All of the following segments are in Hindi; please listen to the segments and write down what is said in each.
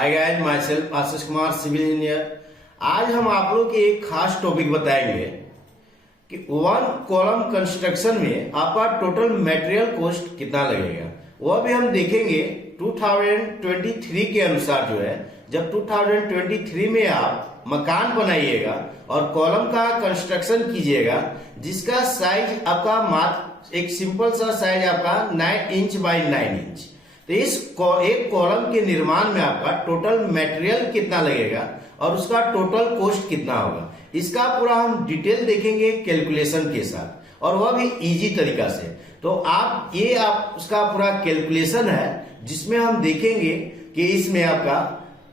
हाय guys, myself Ashish Kumar, civil engineer. आज हम आप लोग को एक खास टॉपिक बताएंगे कि वन कॉलम कंस्ट्रक्शन में आपका टोटल मटेरियल कॉस्ट कितना लगेगा। वह भी हम देखेंगे 2023 के अनुसार जो है, जब 2023 में आप मकान बनाइएगा और कॉलम का कंस्ट्रक्शन कीजिएगा, जिसका साइज आपका मात्र एक सिंपल सा साइज आपका 9 इंच बाई 9 इंच। तो इस एक कॉलम के निर्माण में आपका टोटल मटेरियल कितना लगेगा और उसका टोटल कॉस्ट कितना होगा, इसका पूरा हम डिटेल देखेंगे कैलकुलेशन के साथ, और वह भी इजी तरीका से। तो आप उसका पूरा कैलकुलेशन है, जिसमें हम देखेंगे कि इसमें आपका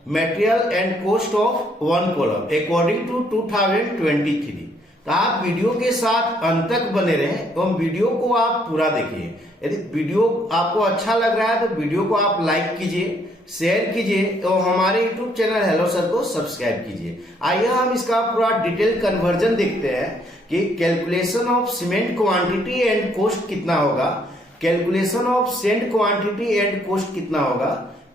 material and cost of one column according to 2023। तो आप वीडियो के साथ अंत तक बने रहें एवं वीडियो को आप पूरा देखिए। यदि वीडियो आपको अच्छा लग रहा है तो वीडियो को आप लाइक कीजिए, शेयर कीजिए एवं हमारे यूट्यूब चैनल हेलो सर को सब्सक्राइब कीजिए। आइए हम इसका पूरा डिटेल कन्वर्जन देखते हैं कि calculation of cement quantity and cost कितना होगा, calculation of sand quantity and cost कितना होगा,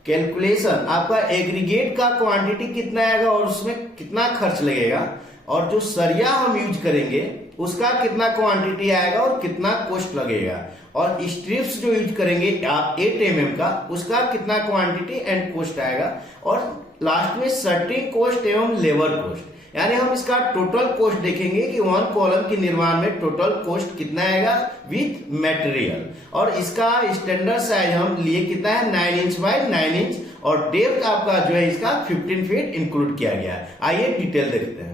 कैलकुलेशन आपका एग्रीगेट का क्वांटिटी कितना आएगा और उसमें कितना खर्च लगेगा, और जो सरिया हम यूज करेंगे उसका कितना क्वांटिटी आएगा और कितना कॉस्ट लगेगा, और स्ट्रिप्स जो यूज करेंगे आप 8 mm का, उसका कितना क्वांटिटी एंड कॉस्ट आएगा, और लास्ट में सर्टिंग कॉस्ट एवं लेबर कॉस्ट। यानी हम इसका टोटल कॉस्ट देखेंगे कि वन कॉलम के निर्माण में टोटल कॉस्ट कितना आएगा विथ मटेरियल। और इसका स्टैंडर्ड साइज हम लिए कितना है 9 इंच बाई 9 इंच, और डेप्थ आपका जो है इसका 15 फीट इंक्लूड किया गया है। आइए डिटेल देखते हैं।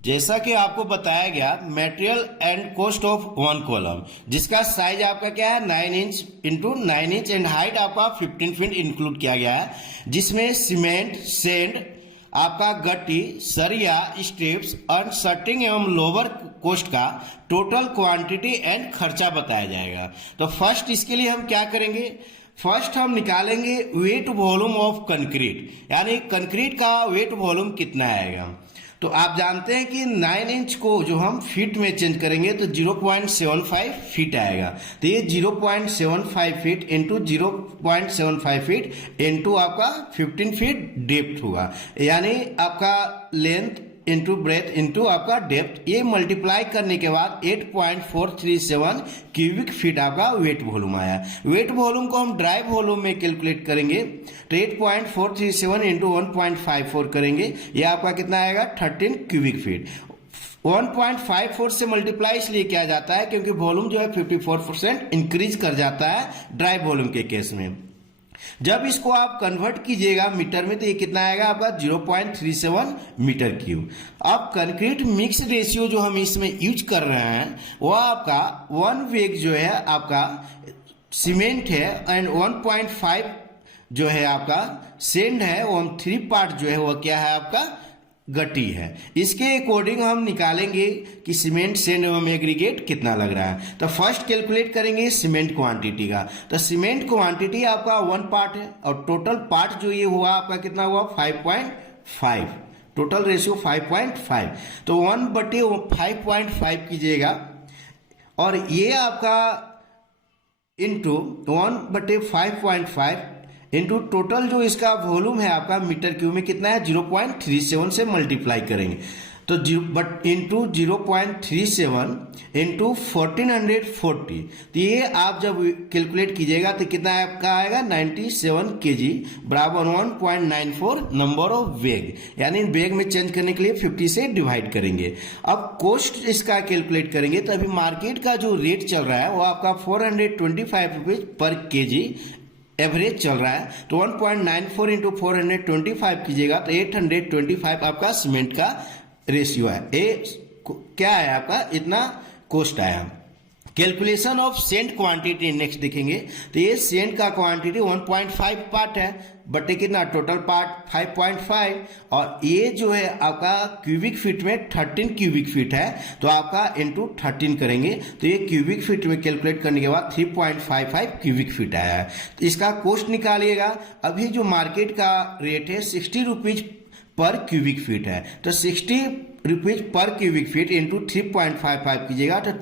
जैसा कि आपको बताया गया, material and cost of one column, जिसका साइज आपका क्या है 9 inch into 9 inch and height आपका 15 फीट इंक्लूड किया गया है, जिसमें सीमेंट, सेंड, आपका गट्टी, सरिया, स्ट्रिप्स और शर्टिंग एवं लोअर कॉस्ट का टोटल क्वांटिटी एंड खर्चा बताया जाएगा। तो फर्स्ट इसके लिए हम क्या करेंगे, फर्स्ट हम निकालेंगे वेट वॉल्यूम ऑफ कंक्रीट, यानी कंक्रीट का वेट वॉल्यूम कितना आएगा। तो आप जानते हैं कि 9 इंच को जो हम फीट में चेंज करेंगे तो 0.75 फीट आएगा। तो ये 0.75 फीट इंटू 0.75 फीट इंटू आपका 15 फीट डेप्थ होगा, यानी आपका लेंथ इंटू ब्रेथ इंटू आपका डेप्थ, ये मल्टीप्लाई करने के बाद 8.437 क्यूबिक फीट आपका वेट वॉल्यूम आया। वेट वॉल्यूम को हम ड्राई वॉल्यूम में कैलकुलेट करेंगे तो 8.437 इंटू 1.54 करेंगे, ये आपका कितना आएगा 13 क्यूबिक फीट। 1.54 से मल्टीप्लाई इसलिए किया जाता है क्योंकि वॉल्यूम जो है 54% इंक्रीज कर जाता है ड्राई वॉल्यूम के केस में। जब इसको आप कन्वर्ट कीजिएगा मीटर में तो ये कितना आएगा आपका 0.37 मीटर क्यूब। अब कंक्रीट मिक्स रेशियो जो हम इसमें यूज कर रहे हैं वह आपका 1 वेग जो है आपका सीमेंट है एंड 1.5 जो है आपका सेंड है, 1/3 पार्ट जो है वह क्या है आपका गट्टी है। इसके अकॉर्डिंग हम निकालेंगे कि सीमेंट, सेंड एवं एग्रीगेट कितना लग रहा है। तो फर्स्ट कैलकुलेट करेंगे सीमेंट क्वांटिटी का। तो सीमेंट क्वांटिटी आपका 1 पार्ट है और टोटल पार्ट जो ये हुआ आपका कितना हुआ 5.5, टोटल रेशियो 5.5। तो 1/5.5 कीजिएगा और ये आपका इंटू 1/5.5 इंटू टोटल जो इसका वॉल्यूम है आपका मीटर क्यूब में कितना है 0.37 से मल्टीप्लाई करेंगे। तो इंटू 0.37 इंटू 1440, तो ये आप जब कैलकुलेट कीजिएगा तो कितना आपका आएगा 97 kg बराबर 1.94 नंबर ऑफ वेग, यानी वेग में चेंज करने के लिए 50 से डिवाइड करेंगे। अब कॉस्ट इसका कैलकुलेट करेंगे तो अभी मार्केट का जो रेट चल रहा है वो आपका 425 रुपीज पर केजी एवरेज चल रहा है। तो 1.94 इंटू 425 कीजिएगा तो 825 आपका सीमेंट का रेशियो है। क्या है आपका इतना कॉस्ट आया। Calculation of cement quantity next देखेंगे तो ये सेंट का क्वांटिटी 1.5 पार्ट है, बटे कितना टोटल पार्ट 5.5, और ये जो है आपका क्यूबिक फीट में 13 क्यूबिक फीट है, तो आपका इंटू 13 करेंगे तो ये क्यूबिक फीट में कैलकुलेट करने के बाद 3.55 क्यूबिक फीट आया है। तो इसका कॉस्ट निकालिएगा। अभी जो मार्केट का रेट है 60 रुपीज पर क्यूबिक फीट है, तो 60 rupees per cubic feet into 3.55 कीजिएगा तो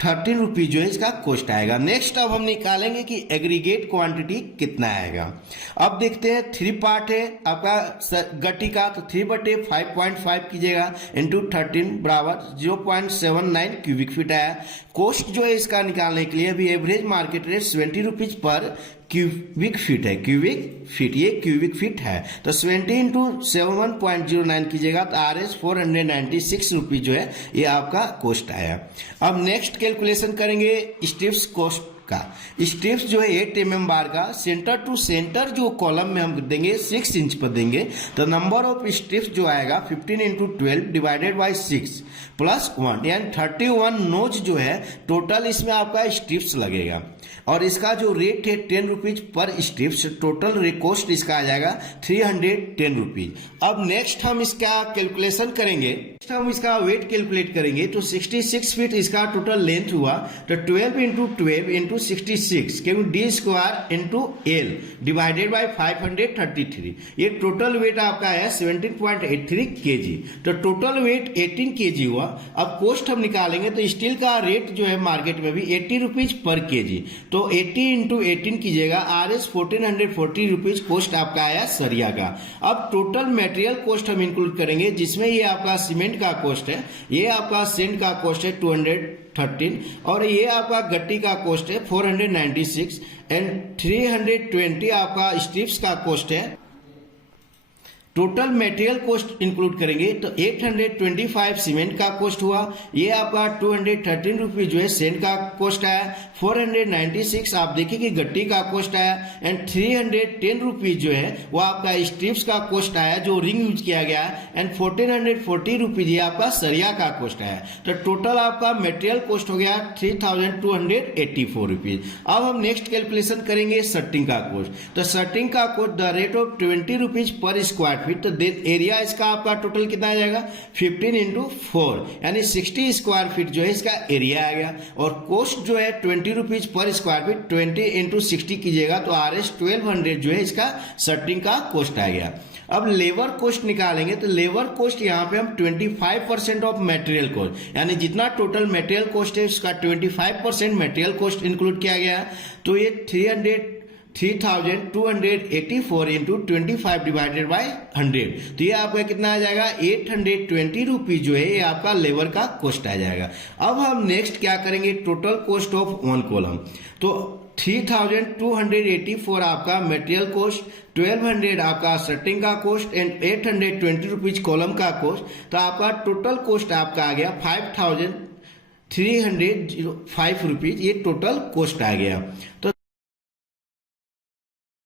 13 रुपीज जो है इसका कॉस्ट आएगा। नेक्स्ट अब हम निकालेंगे कि एग्रीगेट क्वांटिटी कितना आएगा। अब देखते हैं 3 पार्ट है आपका गट्टी का, तो 3/5.5 कीजिएगा इंटू 13 बराबर 0.79 क्यूबिक फीट आया। कॉस्ट जो है इसका निकालने के लिए अभी average market rate 70 rupees per cubic feet है, क्यूबिक फीट, ये क्यूबिक फीट है, तो 70 इंटू 71.09 कीजिएगा तो RS 496 रुपीज जो है ये आपका कॉस्ट आया। अब नेक्स्ट कैलकुलेशन करेंगे स्ट्रिप्स कॉस्ट का। स्ट्रिप्स जो है 8 mm बार का सेंटर टू सेंटर जो कॉलम में हम देंगे 6 इंच पर देंगे, तो नंबर ऑफ स्ट्रिप्स जो आएगा 15 इंटू 12 डिवाइडेड बाई 6 प्लस 1 यानी 31 नोच जो है टोटल इसमें आपका स्ट्रिप्स लगेगा। और इसका जो रेट है 10 rupees per strips, total cost इसका आ जाएगा 310 रुपीज। अब नेक्स्ट हम इसका कैलकुलेशन करेंगे, हम इसका वेट कैलकुलेट करेंगे तो 66 फीट इसका टोटल लेंथ हुआ, तो 12 इंटू 12 इंटू 66 क्योंकि D square into L divided by 533, ये टोटल वेट आपका है 17.83 kg, तो टोटल वेट 18 kg हुआ। अब कॉस्ट हम निकालेंगे तो स्टील का रेट जो है मार्केट में भी 80 रुपीज पर kg, तो 80 इंटू 18 कीजिएगा RS 1440 रुपीज कॉस्ट आपका आया सरिया का। अब टोटल मटेरियल कॉस्ट हम इंक्लूड करेंगे जिसमें ये आपका सीमेंट का कॉस्ट है, ये आपका सेंट का कॉस्ट है 213 और ये आपका गट्टी का कॉस्ट है 496 एंड 320 आपका स्ट्रिप्स का कॉस्ट है। टोटल मटेरियल कॉस्ट इंक्लूड करेंगे तो 825 सीमेंट का कॉस्ट हुआ, ये आपका 213 रुपीज जो है सेंट का कॉस्ट आया, 496 आप देखिए कि गट्टी का कॉस्ट आया एंड 310 रुपीज जो है वो आपका स्ट्रिप्स का कॉस्ट आया जो रिंग यूज किया गया एंड 1440 रुपीज ये आपका सरिया का कॉस्ट आया। तो टोटल आपका मटेरियल कॉस्ट हो गया 3284 रुपीज। अब हम नेक्स्ट कैलकुलेशन करेंगे सर्टिंग का कॉस्ट, तो सर्टिंग का cost the rate of 20 rupees per square feet, तो एरिया इसका आपका टोटल कितना आ जाएगा 15 इंटू 4 यानी 60 स्क्वायर फीट जो है इसका एरिया आ गया। और कॉस्ट जो है 20 rupees per square feet 20 into 60 कीजिएगा तो RS 1200 जो है इसका सर्टिंग का कॉस्ट आ गया। अब लेबर कॉस्ट निकालेंगे तो लेबर कॉस्ट यहाँ पे हम 25% ऑफ मटेरियल कॉस्ट यानी जितना टोटल मटेरियल कॉस्ट है उसका 25% मटेरियल कॉस्ट इंक्लूड किया गया, तो ये 3284 इंटू 25 डिवाइडेड बाई 100, तो ये आपका कितना आ जाएगा 820 रुपीज जो है ये आपका लेबर का कॉस्ट आ जाएगा। अब हम नेक्स्ट क्या करेंगे total cost of one column, तो 3284 आपका मटेरियल कॉस्ट, 1200 आपका सर्टिंग का कॉस्ट एंड 820 रुपीज कॉलम का कॉस्ट, तो आपका टोटल कॉस्ट आपका आ गया 5305 रुपीज, ये टोटल कॉस्ट आ गया। तो